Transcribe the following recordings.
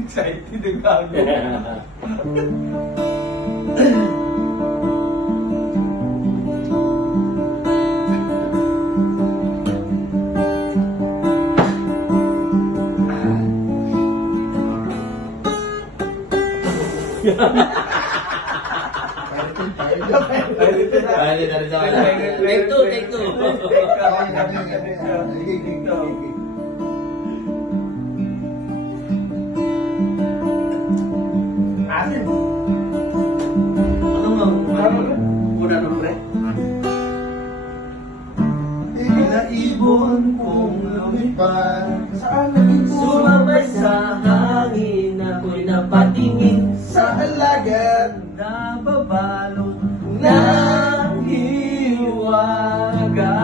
Excited ang gago. Take two. Asin. Ano nga? Una ng pre? Ibon kong lumipad. Saan naging Sumabay sa hangin, ako'y napatingin sa alagad nababalot ng hiwaga.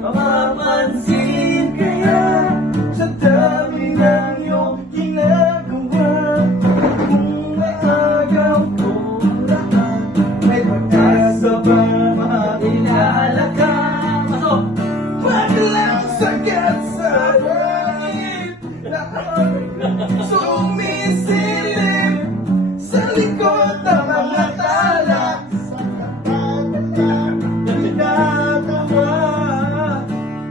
Mapapansin kaya sa dami ng iyong ginagawa. Kung maagaw ko lahat, may pag-asa ba ilala ka. Pasok! maglang sagat sa langit na sumisilip sa likod ng mga tala. Sa katatagan ginagawa,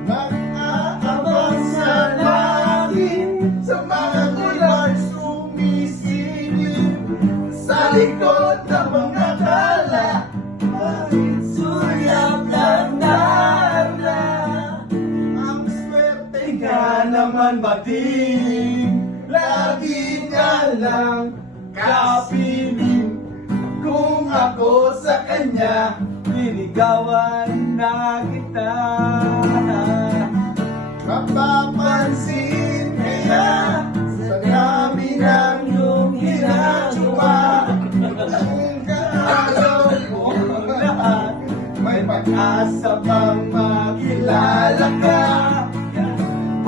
mag-aabang sa langit sa mga kulay sumisilip sa likod ng mga tala. Kahit sulyap lang na ang swerte ka naman bating, lagi ka lang kapiling. Kung ako sa kanya, liligawan na kita. Mapapansin kaya sa dami ng iyong ginagawa. Kung kaagaw ko lahat, may pag-asa bang makilala ka?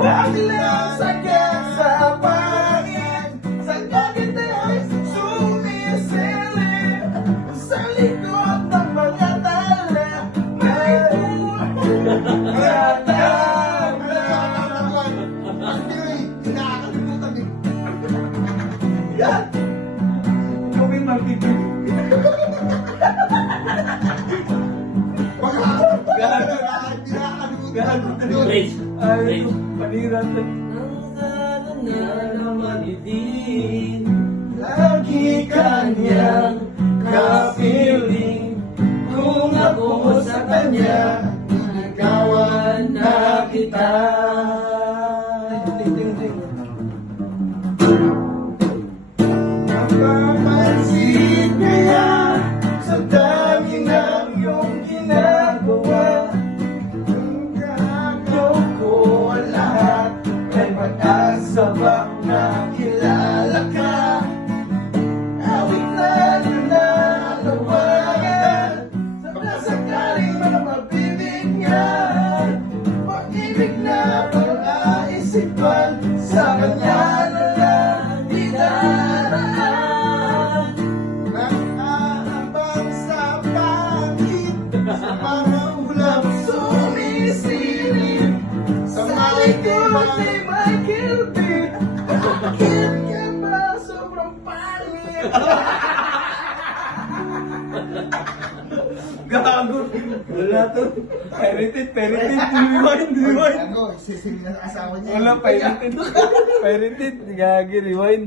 Biglang sakit sa pangin, sa dagat ay sumisilip sa likod ng mga tala. May yan! Ikaw yung magiging Please. ay paniran na Ang na naman itin, lagi kanyang kapiling. Kung ako sa kanya, ikawan na kita. Napapansin kaya sa dami ng iyong ginagawa. Kung kaagaw ko ang lahat, may pag-asa ba nakilala ka? Awit na nanawagan sa nasakaling mga mabibigyan. Pag-ibig na pag-aisipan, sa kanya na lang dinaraan. Nang-aabang sa pangit, sa mga ulam sumisilip sa likod ni Michael B. Bakit ka ba sobrang pangit? Gago! Wala to. Pirated. Rewind. Ano, sisingin na sa asawa niya. Wala, pirated. Gagi, rewind.